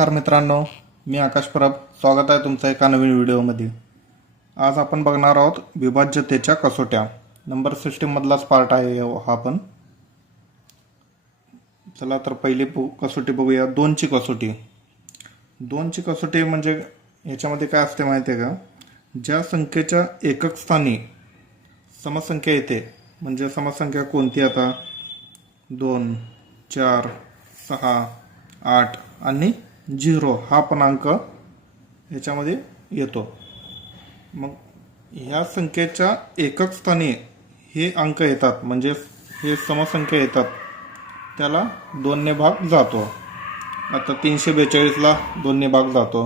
नमस्कार मित्रांनो, मी आकाश परब. स्वागत आहे तुमचं एका नवीन व्हिडिओमध्ये. आज आपण बघणार आहोत विभाज्यतेच्या कसोट्या. नंबर सिस्टीममधलाच पार्ट आहे हा पण. चला तर पहिली कसोटी बघूया, 2ची कसोटी. 2ची कसोटी म्हणजे ह्याच्यामध्ये काय असते माहिती आहे का? ज्या संख्येच्या एकक स्थानी समसंख्या येते, म्हणजे समसंख्या कोणती आता 2, 4, 6, 8 आणि 0 हा पण अंक ह्याच्यामध्ये येतो. मग ह्या संख्येच्या एकक स्थानी हे अंक येतात, म्हणजे हे समसंख्या येतात, त्याला 2ने भाग जातो. आता 342ला 2ने भाग जातो.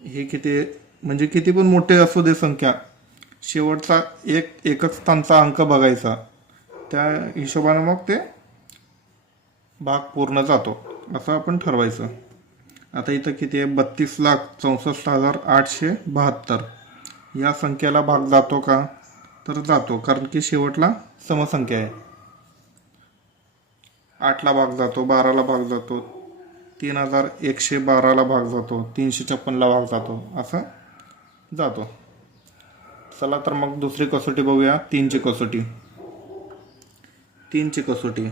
हे किती म्हणजे किती पण मोठे असू दे संख्या, शेवटचा एकक स्थानचा अंक बघायचा, त्या हिशोबाने मग ते भाग पूर्ण जातो असं आपण ठरवायचं. आता इथं किती आहे? 32,64,872. या संख्येला भाग जातो का? तर जातो, कारण की शेवटला समसंख्या आहे. 8ला भाग जातो, 12ला भाग जातो, 3,112ला भाग जातो, 356ला भाग जातो, असं जातो. चला तर मग दुसरी कसोटी बघूया, 3ची कसोटी. 3ची कसोटी.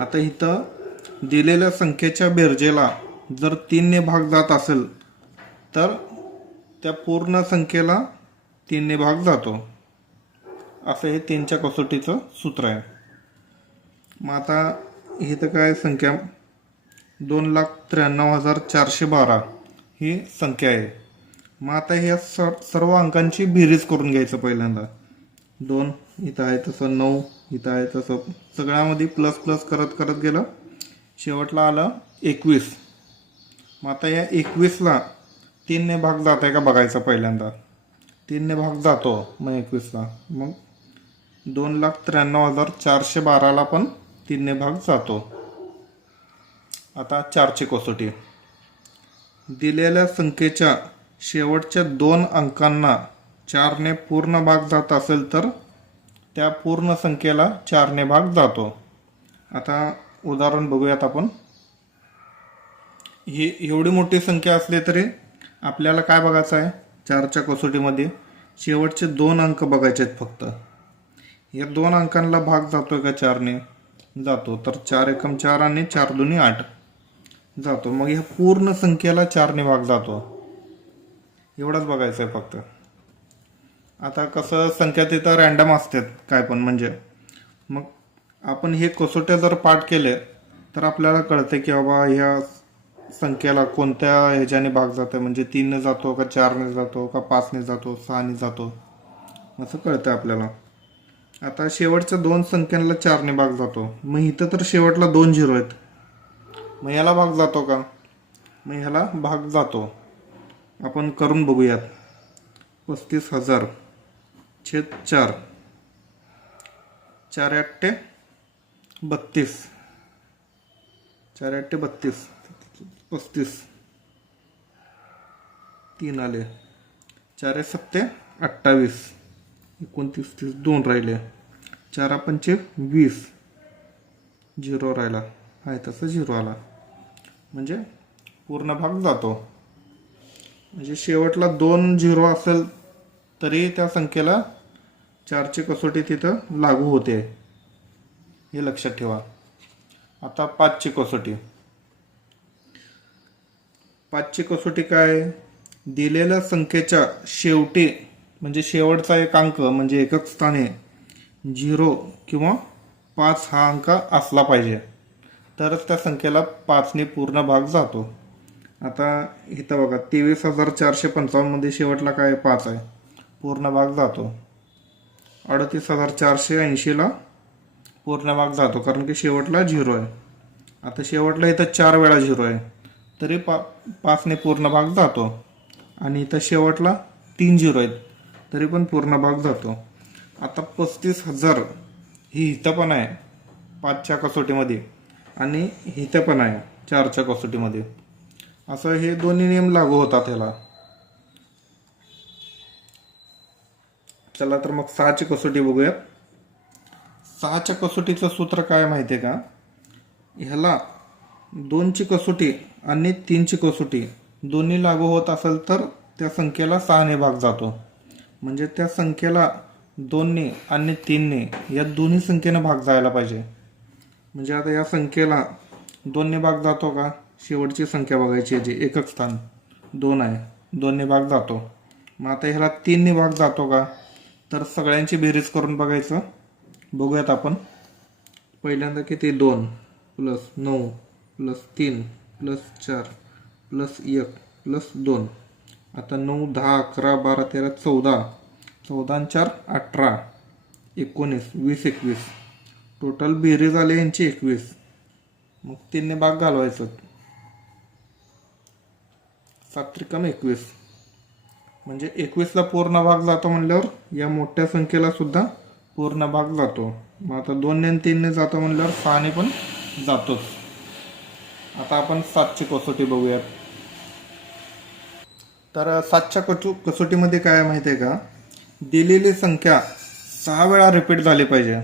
आता इथं दिलेल्या संख्येच्या बेरजेला जर 3ने भाग जात असेल तर त्या पूर्ण संख्येला 3ने भाग जातो. असं हे 3च्या कसोटीचं सूत्र आहे. मग आता इथं काय संख्या 2,93,412 ही संख्या आहे. मग आता ह्या सर्व अंकांची बेरीज करून घ्यायचं पहिल्यांदा. 2 इथं आहे तसं, 9 इथं आहे तसं, सगळ्यामध्ये प्लस प्लस करत करत गेलं, शेवटला आलं 21. मग आता या 21ला 3ने भाग जात आहे का बघायचं पहिल्यांदा. 3ने भाग जातो मग 21ला. मग 2,93,412ला पण 3ने भाग जातो. आता 4ची कसोटी. दिलेल्या संख्येच्या शेवटच्या 2 अंकांना 4ने पूर्ण भाग जात असेल तर त्या पूर्ण संख्येला 4ने भाग जातो. आता उदाहरण बघूयात आपण. ही एवढी मोठी संख्या असली तरी आपल्याला काय बघायचं आहे? 4च्या कसोटीमध्ये शेवटचे 2 अंक बघायचे आहेत फक्त. या 2 अंकांना भाग जातोय का 4ने? जातो. तर 4 एकम 4 आणि 4 दुनी 8 जातो. मग ह्या पूर्ण संख्येला 4ने भाग जातो, एवढंच बघायचं आहे फक्त. आता कसं संख्या तिथं रॅन्डम असतात काय पण, म्हणजे मग आपण हे कसोट्या जर पाठ केले तर आपल्याला कळते की बाबा ह्या संख्येला कोणत्या ह्याच्याने भाग जातो, म्हणजे 3ने जातो का 4ने जातो का 5ने जातो 6ने जातो, असं कळतं आपल्याला. आता शेवटच्या 2 संख्यांना 4ने भाग जातो. मग इथं तर शेवटला 2 झिरो आहेत, मग ह्याला भाग जातो का? मग ह्याला भाग जातो. आपण करून बघूयात. 35,000/4, 4×8 = 32, 4×8 = 32, 35, 3 आले, 4×7 = 28, 29, 30, 2 राहिले, 4×5 = 20, 0 राहिला, आहे तसं 0 आला, म्हणजे पूर्ण भाग जातो. म्हणजे शेवटला 2 झिरो असेल तरी त्या संख्येला 4ची कसोटी तिथं लागू होते, हे लक्षात ठेवा. आता 5ची कसोटी. 5ची कसोटी काय? दिलेल्या संख्येच्या शेवटी, म्हणजे शेवटचा एक अंक म्हणजे एकक स्थानी 0 किंवा 5 हा अंक असला पाहिजे, तरच त्या संख्येला 5ने पूर्ण भाग जातो. आता इथं बघा 23,455 मध्ये शेवटला काय 5 आहे, पूर्ण भाग जातो. 38,480ला पूर्ण भाग जातो, कारण की शेवटला 0 आहे. आता शेवटला इथं 4 वेळा 0 आहे तरी 5ने पूर्ण भाग जातो. आणि इथं शेवटला 3 झिरो आहेत तरी पण पूर्ण भाग जातो. आता 35,000 ही इथं पण आहे 5च्या कसोटीमध्ये आणि इथं पण आहे 4च्या कसोटीमध्ये. असं हे दोन्ही नियम लागू होतात ह्याला. चला तर मग 6ची कसोटी बघूयात. 6च्या कसोटीचं सूत्र काय माहिती आहे का? ह्याला 2ची कसोटी आणि 3ची कसोटी दोन्ही लागू होत असेल तर त्या संख्येला 6ने भाग जातो. म्हणजे त्या संख्येला 2ने आणि 3ने या दोन्ही संख्येनं भाग जायला पाहिजे. म्हणजे आता या संख्येला 2ने भाग जातो का? शेवटची संख्या बघायची आहे जी एकक स्थान 2 आहे, 2ने भाग जातो. मग आता ह्याला 3ने भाग जातो का? तर सगळ्यांची बेरीज करून बघायचं. बघूयात आपण. पहिल्यांदा किती? 2 plus 9 plus 3 plus 4 plus 1 plus 2. आता 9 10 11 12 13 14, 14 आणि 4 18, 19 20 21. टोटल बेरीज आली यांची 21. मग 3ने भाग घालवायचं. 7 त्रिकम 21. म्हणजे 21ला पूर्ण भाग जातो म्हणल्यावर या मोठ्या संख्येला सुद्धा पूर्ण भाग जातो. मग आता 2ने आणि 3ने जातो म्हणल्यावर 6ने पण जातोच. आता आपण 7ची कसोटी बघूयात. तर 7च्या कसोटीमध्ये काय आहे माहिती आहे का? दिलेली संख्या 6 वेळा रिपीट झाली पाहिजे.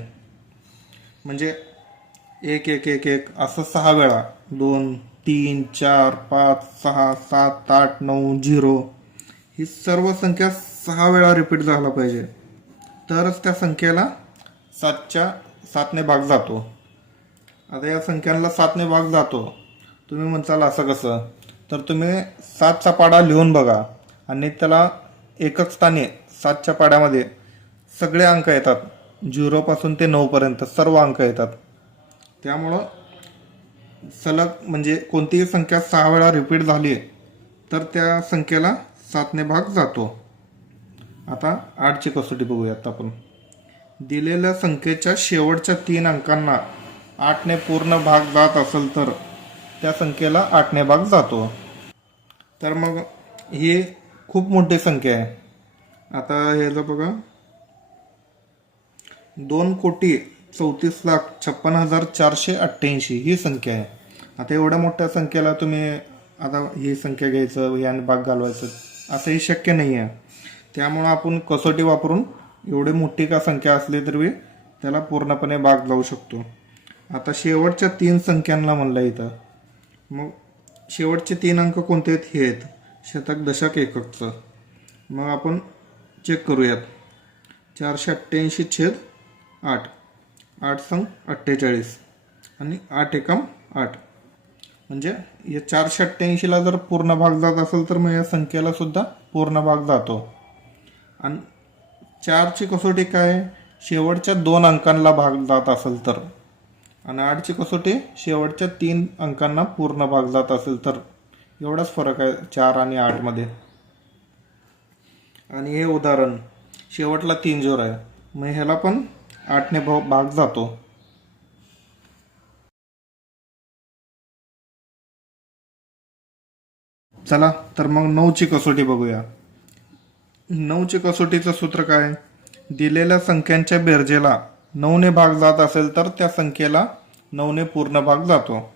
म्हणजे 1 1 1 1 असं 6 वेळा. 2 3 4 5 6 7 8 9 0 ही सर्व संख्या 6 वेळा रिपीट झाला पाहिजे. तरच त्या संख्येला 7ने भाग जातो. आता या संख्यांना 7ने भाग जातो. तुम्ही म्हणताल असं कसं? तर तुम्ही 7चा पाडा लिहून बघा आणि त्याला एकक स्थानी 7च्या पाड्यामध्ये सगळे अंक येतात. 0 पासून ते 9 पर्यंत सर्व अंक येतात. त्यामुळं सलग म्हणजे कोणतीही संख्या 6 वेळा रिपीट झाली तर त्या संख्येला 7ने भाग जातो. आता 8ची कसोटी बघूयात आपण. दिलेल्या संख्येच्या शेवटच्या 3 अंकांना 8ने पूर्ण भाग जात असेल तर त्या संख्येला 8ने भाग जातो. तर मग ही खूप मोठी संख्या आहे. आता ह्याचं बघा. 2,34,56,488 ही संख्या आहे. आता एवढ्या मोठ्या संख्येला तुम्ही आता ही संख्या घ्यायचं याने भाग घालवायचं असंही शक्य नाही आहे. त्यामुळं आपण कसोटी वापरून एवढी मोठी का संख्या असली तरी त्याला पूर्णपणे भाग जाऊ शकतो. आता शेवटच्या 3 संख्यांना म्हणलं इथं. मग शेवटचे 3 अंक कोणते आहेत? हे आहेत शतक दशक एककचं. मग आपण चेक करूयात. 488/8, 8 संग 48 आणि 8 एकम 8. म्हणजे या 488ला जर पूर्ण भाग जात असेल तर मग या संख्येला सुद्धा पूर्ण भाग जातो. आणि 4ची कसोटी काय? शेवटच्या 2 अंकांना भाग जात असेल तर. आणि 8ची कसोटी शेवटच्या 3 अंकांना पूर्ण भाग जात असेल तर. एवढाच फरक आहे 4 आणि 8 मध्ये. आणि हे उदाहरण शेवटला 3 जोर आहे. मग ह्याला पण 8ने भाग जातो. चला तर मग 9ची कसोटी बघूया. 9ची कसोटीचं सूत्र काय? दिलेल्या संख्यांच्या बेरजेला 9ने भाग जात असेल तर त्या संख्येला 9ने पूर्ण भाग जातो.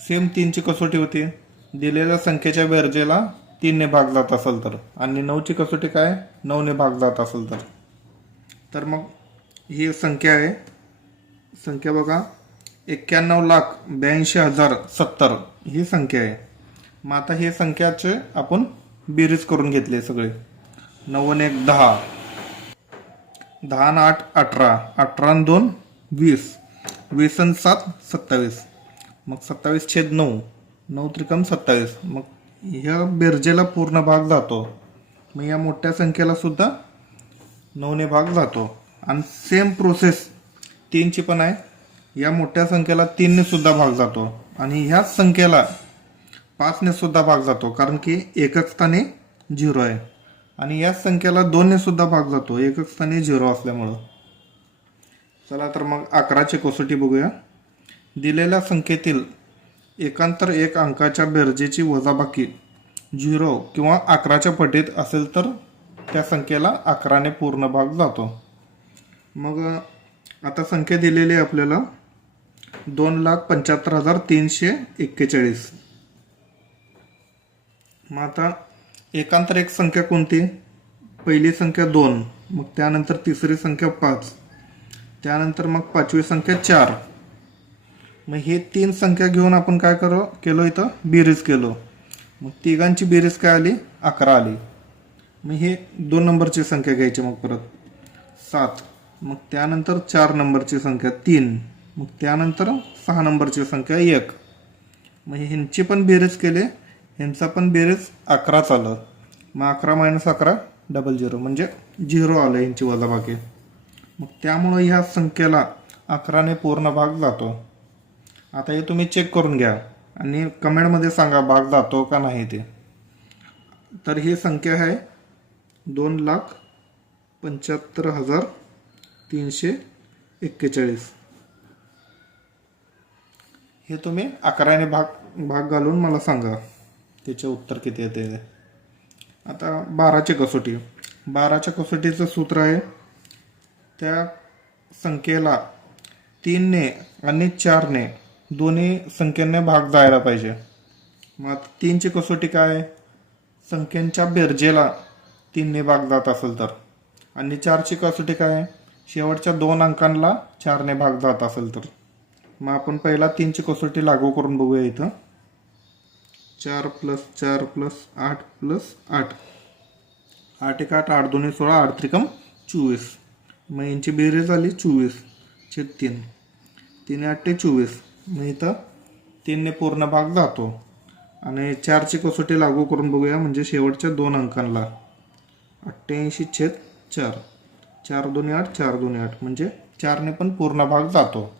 सेम 3ची कसोटी होती. दिलेल्या संख्येच्या बेरजेला 3ने भाग जात असेल तर. आणि 9ची कसोटी काय? 9ने भाग जात असेल तर. तर मग ही संख्या आहे. संख्या बघा. 91,82,070 ही संख्या आहे. मग आता हे संख्याचे आपण बेरीज करून घेतले सगळे. 9 आणि 1 10, 10 आणि 8 18, 18 आणि 2 20, 20 आणि 7 27. मग 27/9, 9 त्रिकम 27. मग ह्या बेरजेला पूर्ण भाग जातो. मग या मोठ्या संख्येला सुद्धा 9ने भाग जातो. आणि सेम प्रोसेस 3ची पण आहे. या मोठ्या संख्येला 3ने सुद्धा भाग जातो. आणि ह्याच संख्येला 5ने सुद्धा भाग जातो कारण की एकक स्थानी 0 आहे. आणि याच संख्येला 2ने सुद्धा भाग जातो एकक स्थानी 0 असल्यामुळं. चला तर मग 11ची कसोटी बघूया. दिलेल्या संख्येतील एकांतर 1 अंकाच्या बेरजेची वजाबाकी 0 किंवा 11च्या पटीत असेल तर त्या संख्येला 11ने पूर्ण भाग जातो. मग आता संख्या दिलेली आहे आपल्याला 2,75,341. मग आता एकांतर 1 संख्या कोणती? पहिली संख्या 2, मग त्यानंतर तिसरी संख्या 5, त्यानंतर मग 5वी संख्या 4, मग हे 3 संख्या घेऊन आपण काय केलो इथं बेरीज केलो. मग तिघांची बेरीज काय आली 11 आली. मग हे 2 नंबरची संख्या घ्यायची. मग परत 7. मग त्यानंतर 4 नंबरची संख्या 3. मग त्यानंतर 6 नंबरची संख्या 1. मग ह्यांची पण बेरीज केले, ह्यांचा पण बेरीज 11 आलं. मग 11 - 11 00 म्हणजे 0 आलं ह्यांची वजाबाकी. मग त्यामुळं ह्या संख्येला 11ने पूर्ण भाग जातो. आता हे तुम्ही चेक करून घ्या आणि कमेंटमध्ये सांगा भाग जातो का नाही ते. तर ही संख्या आहे 2,75,341. हे तुम्ही 11ने भाग घालून मला सांगा त्याचे उत्तर किती येते. आता 12ची कसोटी. 12च्या कसोटीचं सूत्र आहे, त्या संख्येला 3ने आणि 4ने दोन्ही संख्यांनी भाग जायला पाहिजे. मग 3ची कसोटी काय आहे, संख्यांच्या बेरजेला 3ने भाग जात असेल तर. आणि 4ची कसोटी काय आहे, शेवटच्या 2 अंकांना 4ने भाग जात असेल तर. मग आपण पहिला 3ची कसोटी लागू करून बघूया इथं. 4 + 4 + 8 + 8. 8 × 8 8 2 16 8 3 24. मग यांची बेरीज आली 24/3. 3 × 8 = 24. मग इथं 3ने पूर्ण भाग जातो. आणि 4ची कसोटी लागू करून बघूया, म्हणजे शेवटच्या 2 अंकांना 88/4. 4 2 8 4 2 8 म्हणजे 4ने पण पूर्ण भाग जातो.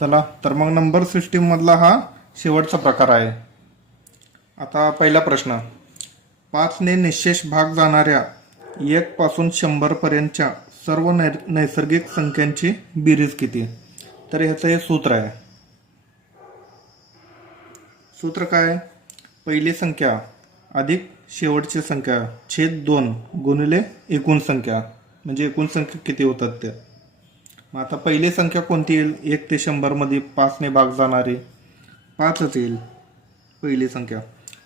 चला तर मग नंबर सिस्टीम मधला हा शेवटचा प्रकार आहे. आता पहिला प्रश्न, 5ने निशेष भाग जाणाऱ्या 1 पासून 100 पर्यंतच्या सर्व नैसर्गिक संख्यांची बेरीज किती. तर ह्याचं हे सूत्र आहे. सूत्र काय, पहिली संख्या अधिक शेवटची संख्या छेद 2 गुणिले एकूण संख्या, म्हणजे एकूण संख्या किती होतात ते. मग आता पहिली संख्या कोणती येईल, 1 ते 100 मध्ये 5ने भाग जाणारी 5च येईल पहिली संख्या.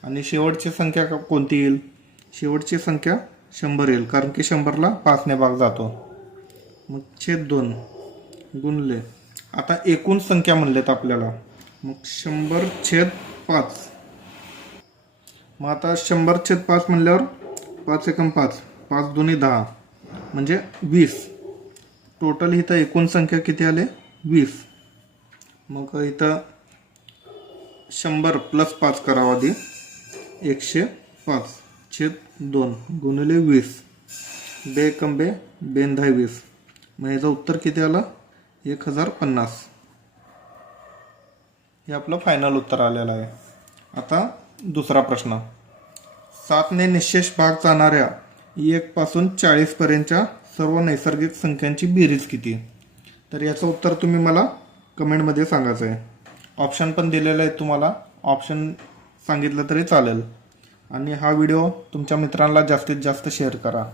आणि शेवटची संख्या कोणती येईल, शेवटची संख्या 100 येईल, कारण की 100ला 5ने भाग जातो. मग छेद 2 गुणले, आता एकूण संख्या म्हणलेत आपल्याला, मग 100/5. मग आता 100/5 म्हणल्यावर 5 × 5 5 2 10 म्हणजे 20. टोटल इथं एकूण संख्या किती आले 20. मग इथं 100 + 5 करावा आधी, 105/2 गुणिले 20. 2 × 2 = 20. मग याचं उत्तर किती आलं 1050. हे आपलं फायनल उत्तर आलेलं आहे. आता दुसरा प्रश्न, 7ने निशेष भाग जाणाऱ्या 1 पासून 40 पर्यंतच्या सर्व नैसर्गिक संख्यांची बेरीज किती. तर याचं उत्तर तुम्ही मला कमेंटमध्ये सांगायचं आहे. ऑप्शन पण दिलेलं आहे तुम्हाला, ऑप्शन सांगितलं तरी चालेल. आणि हा व्हिडिओ तुमच्या मित्रांना जास्तीत जास्त शेअर करा.